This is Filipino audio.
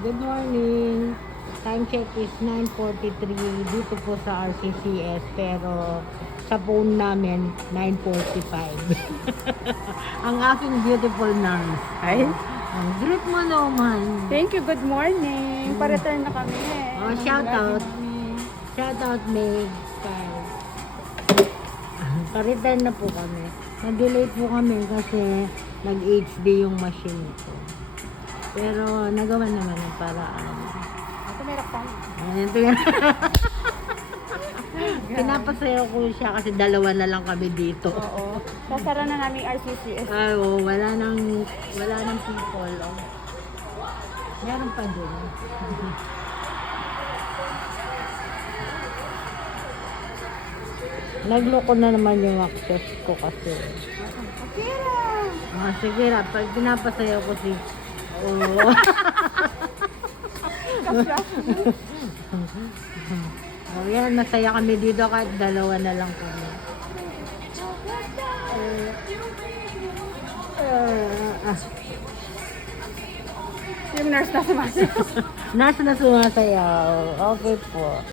Good morning. Time check is 9:43 dito po sa RCCS, pero sa phone namin 9:45. Ang aking beautiful nurse. Ay, Ang greet mo naman. thank you. Good morning. Pa-return na kami. Oh, shout out. Shout out, Meg. Pa-return na po kami. Nag-delay po kami kasi nag-HD yung machine ko. Pero nagawa naman yung paraan. Ito meron pa. Ito yan. Pinapasayaw ko siya kasi dalawa na lang kami dito. Oo. Sasara na namin RCCS. Ay, oh, wala nang people. Oh. Meron pa dun. Nagloko na naman yung access ko kasi. Ah, sige ra, pag pinapasayaw ko si... Oh. Oh, yan, masaya kami dito kahit dalawa na lang kami. Yung nurse na sumasayaw. Nasa na sumasayaw. Okay po.